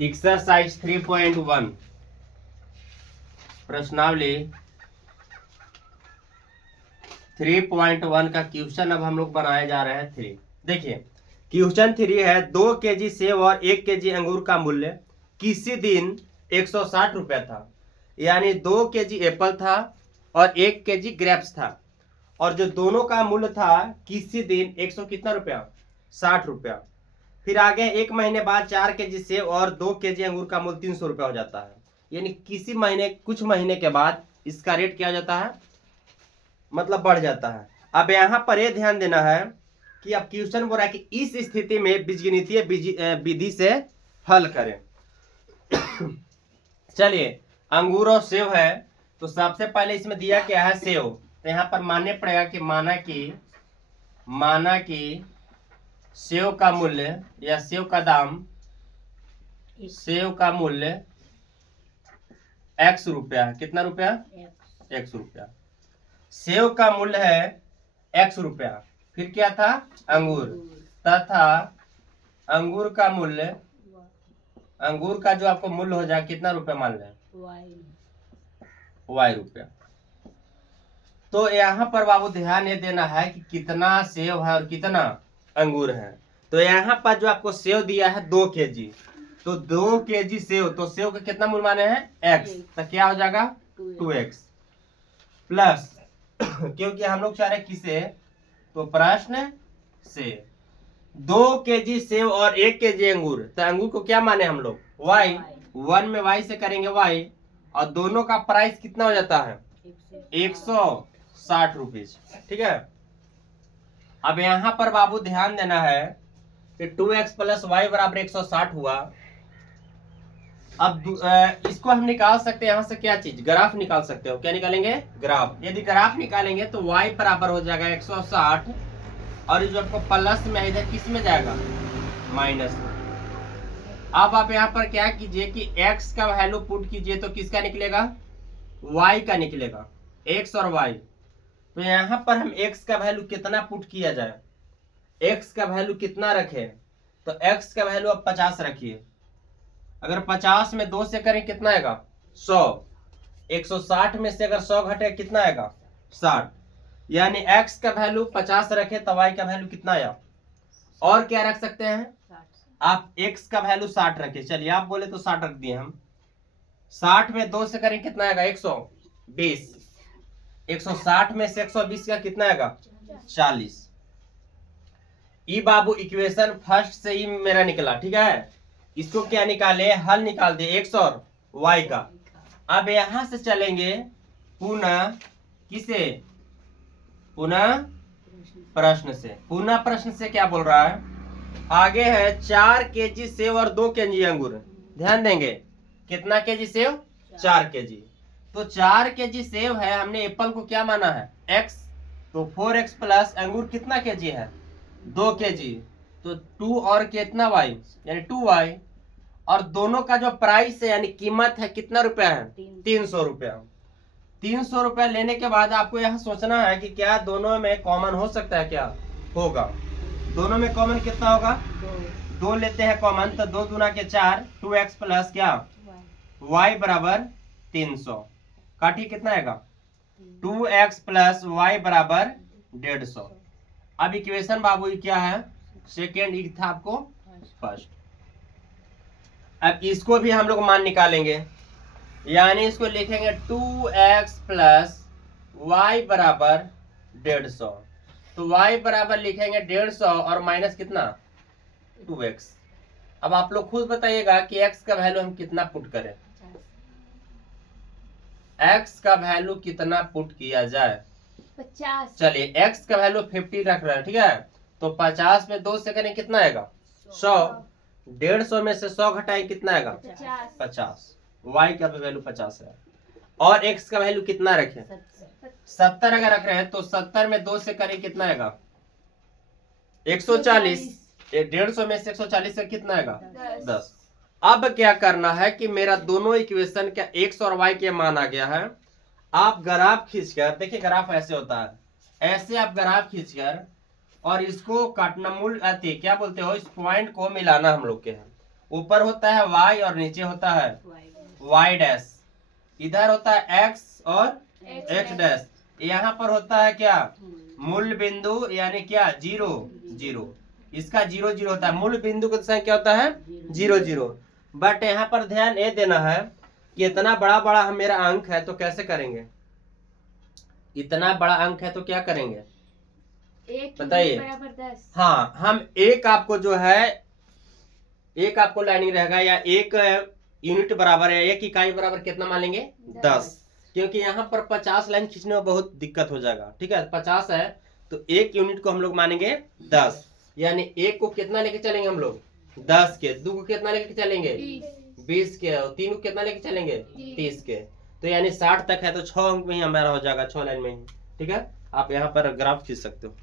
Exercise 3.1 प्रश्नावली 3.1 का question अब हम लोग बनाए जा रहे हैं 3। देखिए क्वेश्चन 3 है 2 केजी सेब और 1 केजी अंगूर का मूल्य किसी दिन 160 रुपया था। यानी 2 केजी एप्पल था और 1 केजी ग्रेप्स था, और जो दोनों का मूल्य था किसी दिन 100 कितना रुपया 60 रुपया। फिर आगे 1 महीने बाद 4 केजी सेब और 2 केजी अंगूर का मूल्य 300 रुपया हो जाता है। यानी किसी महीने कुछ महीने के बाद इसका रेट क्या हो जाता है, मतलब बढ़ जाता है। अब यहाँ पर यह ध्यान देना है कि अब क्वेश्चन बोल रहा है कि इस स्थिति में बीजगणितीय विधि से हल करें। चलिए अंगूर और सेब है, तो सबसे पहले इसमें दिया क्या है सेब, तो यहाँ पर मानने पड़ेगा कि माना कि सेब का मूल्य या सेब का दाम, सेब का मूल्य x रुपया है। कितना रुपया x रुपया। सेब का मूल्य है x रुपया। फिर क्या था अंगूर, तथा अंगूर का मूल्य, अंगूर का जो आपको मूल्य हो जाए कितना रुपया मान लें y रुपया। तो यहाँ पर बाबू ध्यान ये देना है कि कितना सेब है और कितना अंगूर है। तो यहाँ पर जो आपको सेब दिया है 2 केजी, तो 2 केजी सेब, तो सेब का कितना मूल्य माने हैं x, तो क्या हो जाएगा 2x प्लस क्योंकि हम लोग चाह रहे हैं किसे, तो प्रश्न से 2 केजी सेब और 1 केजी अंगूर, तो अंगूर को क्या माने हम लोग y, 1 में y से करेंगे y, और दोनों का प्राइस कितना हो जाता है 160 रुपीज। ठीक है। अब यहाँ पर बाबू ध्यान देना है कि 2x प्लस वाई बराबर 160 हुआ। अब इसको हम निकाल सकते हैं यहाँ से क्या चीज, ग्राफ निकाल सकते हो। क्या निकालेंगे ग्राफ। यदि ग्राफ निकालेंगे तो y बराबर हो जाएगा 160, और जो आपको प्लस में इधर किस में जाएगा माइनस में। अब आप यहाँ पर क्या कीजिए कि x का वैल्यू पुट कीजिए, तो किसका निकलेगा y का निकलेगा, x और y। तो यहाँ पर हम x का वैल्यू कितना पुट किया जाए, x का वैल्यू कितना रखे, तो x का वैल्यू अब 50 रखिए। अगर 50 में 2 से करें कितना आएगा 100, 160 में से अगर 100 घटे कितना आएगा 60। यानी x का वैल्यू 50 रखे तो y का वैल्यू कितना आया, और क्या रख सकते हैं आप, x का वैल्यू 60 रखे। चलिए आप बोले तो 60 रख दिए हम। 60 में 2 से करें कितना आएगा 120, 160 में से 120 का कितना आएगा 40। ई बाबू इक्वेशन फर्स्ट से ही मेरा निकला। ठीक है, इसको क्या निकाले, हल निकाल दिए x और y का। अब यहां से चलेंगे पुनः किसे, पुनः प्रश्न से। पुनः प्रश्न से क्या बोल रहा है, आगे है 4 केजी सेब और 2 केजी अंगूर। ध्यान देंगे कितना केजी सेब 4 केजी। तो 4 केजी सेब है, हमने एप्पल को क्या माना है x, तो 4x प्लस अंगूर कितना केजी है 2 केजी, तो 2 और कितना y यानी 2y, और दोनों का जो प्राइस है यानी कीमत है कितना रुपया है 300 रुपया। 300 रुपया लेने के बाद आपको यहाँ सोचना है कि क्या दोनों में कॉमन हो सकता है, क्या होगा। दोनों में कॉमन कितना होगा 2 लेते हैं कॉमन, तो 2 दूना के 4, 2x प्लस क्या y बराबर 300। काटिए कितना आएगा 2x प्लस y बराबर 150। अब इक्वेशन बाबू क्या है सेकेंड, था आपको फर्स्ट। अब इसको भी हम लोग मान निकालेंगे, यानी इसको लिखेंगे 2x प्लस y बराबर 150। तो y बराबर लिखेंगे 150 और माइनस कितना 2x। अब आप लोग खुद बताइएगा कि x का वैल्यू हम कितना पुट करें, x का वैल्यू कितना पुट किया जाए 50। चलिए x का वैल्यू 50 रख रहे हैं। ठीक है, तो 50 में 2 से करें कितना आएगा 100, 150 में से 100 घटाए कितना आएगा 50। y का वैल्यू 50 है, और x का वैल्यू कितना रखें 70 अगर रख रहे हैं, तो 70 में 2 से करें कितना आएगा 140, 150 में से 140 से कितना आएगा 10। अब क्या करना है कि मेरा दोनों इक्वेशन का x और y के मान आ गया है। आप ग्राफ खींचकर देखिए, ग्राफ ऐसे होता है, ऐसे आप ग्राफ खींचकर और इसको काटना, मूल आती क्या बोलते हो, इस पॉइंट को मिलाना हम लोग के हैं। ऊपर होता है y और नीचे होता है y डैश, इधर होता है x और x डैश, यहाँ पर होता है क्या मूल बिंदु यानी क्या 0 0, इसका 0 0 होता है, मूल बिंदु का संख्या क्या होता है 0 0। बट यहाँ पर ध्यान ये देना है कि इतना बड़ा बड़ा मेरा अंक है तो कैसे करेंगे, इतना बड़ा अंक है तो क्या करेंगे बताइए। हाँ, हम एक आपको जो है एक आपको लाइनिंग रहेगा या एक यूनिट बराबर है, एक इकाई बराबर कितना मान लेंगे 10, क्योंकि यहाँ पर 50 लाइन खींचने में बहुत दिक्कत हो जाएगा। ठीक है, 50 है तो एक यूनिट को हम लोग मानेंगे 10, यानी एक को कितना लेके चलेंगे हम लोग 10 के, दो को कितना लेके चलेंगे 20 के, और तीन को कितना लेके चलेंगे 30 के, तो यानी 60 तक है तो 6 अंक में ही हमारा हो जाएगा, 6 लाइन में ही। ठीक है, आप यहाँ पर ग्राफ खींच सकते हो।